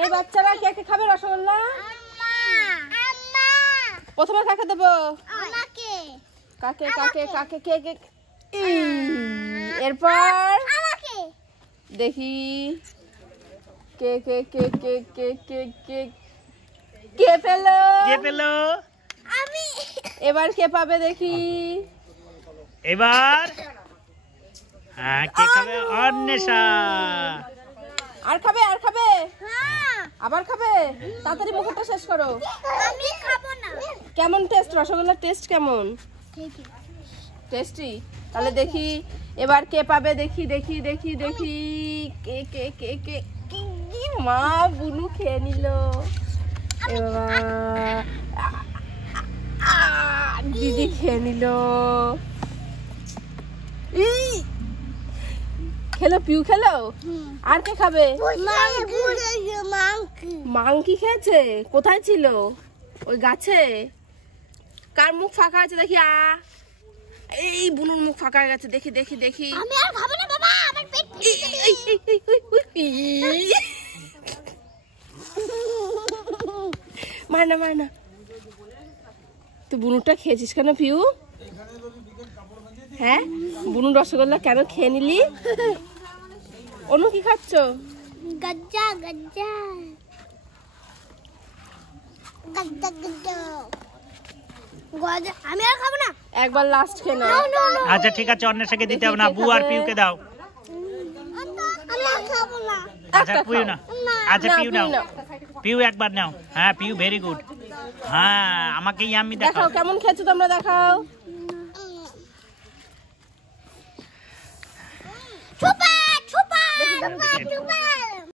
এই বাচ্চারা কে কে খাবে রসগোল্লা? প্রথমে কাকে দেবো? কাকে কাকে কাকে কে কে? এরপর দেখি কে কে কে কে কে কে কে কে পেলো? আমি। এবার কে পাবে দেখি? এবার হ্যাঁ, কে খাবে? অন্বেষা। আর খাবে? আবার খাবে? তাড়াতাড়ি মুখটা শেষ করো। আমি খাবো না। কেমন টেস্ট? রসগোল্লার টেস্ট কেমন? টেস্টি। তাহলে দেখি এবার কে পাবে? দেখি দেখি দেখি দেখি কে কে কে কে? মা বুনু খেয়ে নিল। এবার দিদি খেয়ে নিল। খেলো, পিউ খেলো। আর কে খাবে? মাংকি খেয়েছে। কোথায় ছিল? ওই গাছে। কার মুখ ফাঁকা আছে দেখি? এই বুনুর মুখ ফাঁকা হয়ে গেছে। দেখি দেখি দেখি। আমি আর খাবো না বাবা, আমার পেট মার না। তুই বুনুরটা খেয়েছিস কেন পিউ? হ্যাঁ, বুনুর রসগোল্লা কেন খেয়ে নিলি? অনু কি খাচ্ছ? গজ্জা। আমি আর খাবো না। একবার লাস্ট খেয়ে না। আচ্ছা ঠিক আছে, অন্বেষাকে দিতে হবে না। বু আর পিউকে দাও। আমি আর খাবো না। আচ্ছা পিউ না। আচ্ছা পিউ নাও। পিউ একবার নাও। হ্যাঁ পিউ ভেরি গুড। হ্যাঁ আমাকে ইয়াম্মি দেখাও। দেখাও কেমন খেয়েছো তোমরা, দেখাও। ছুপা